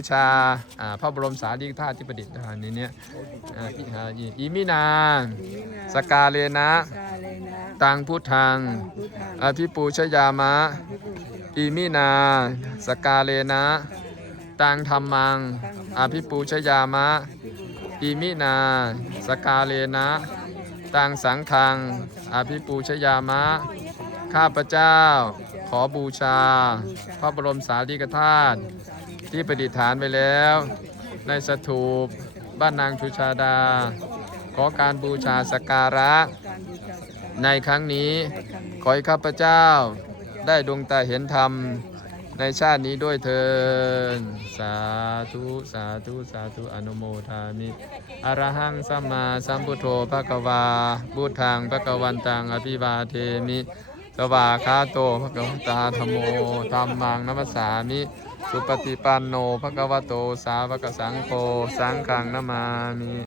บูชาอ่าพระบรมสารีริกธาตุที่ประดิษฐานนี้เนี่ยอ่าอิอ่าอิอิมินาสกาเลนะกาเลนะตังพุทธังพุทธัง อภิปูชยามะพิบูชยอิมินา สกาเลนะ ตังธรรมัง อภิปูชยามะ อิมินา สกาเลนะ ตังสังฆัง อภิปูชยามะ ข้าพเจ้า ขอบูชา พระบรมสารีริกธาตุ ที่ประดิษฐานไปแล้ว ในสถูปบ้านนางชุชาดา ขอการบูชาสการะ ในครั้งนี้ ขอให้ข้าพเจ้าได้ดวงตาเห็นธรรม ในชาตินี้ด้วยเถินสาธุ สาธุ สาธุอนุโมทามิอรหังสัมมาสัมพุทโธภะคะวาบุตทังภะคะวันตังอภิวาเทมิ สวาคาโตภะคะวตาธรรมโมธรรมังนัมสสามิสุปฏิปันโนภะคะวะโตสาวกสังโฆสังฆังนามามิ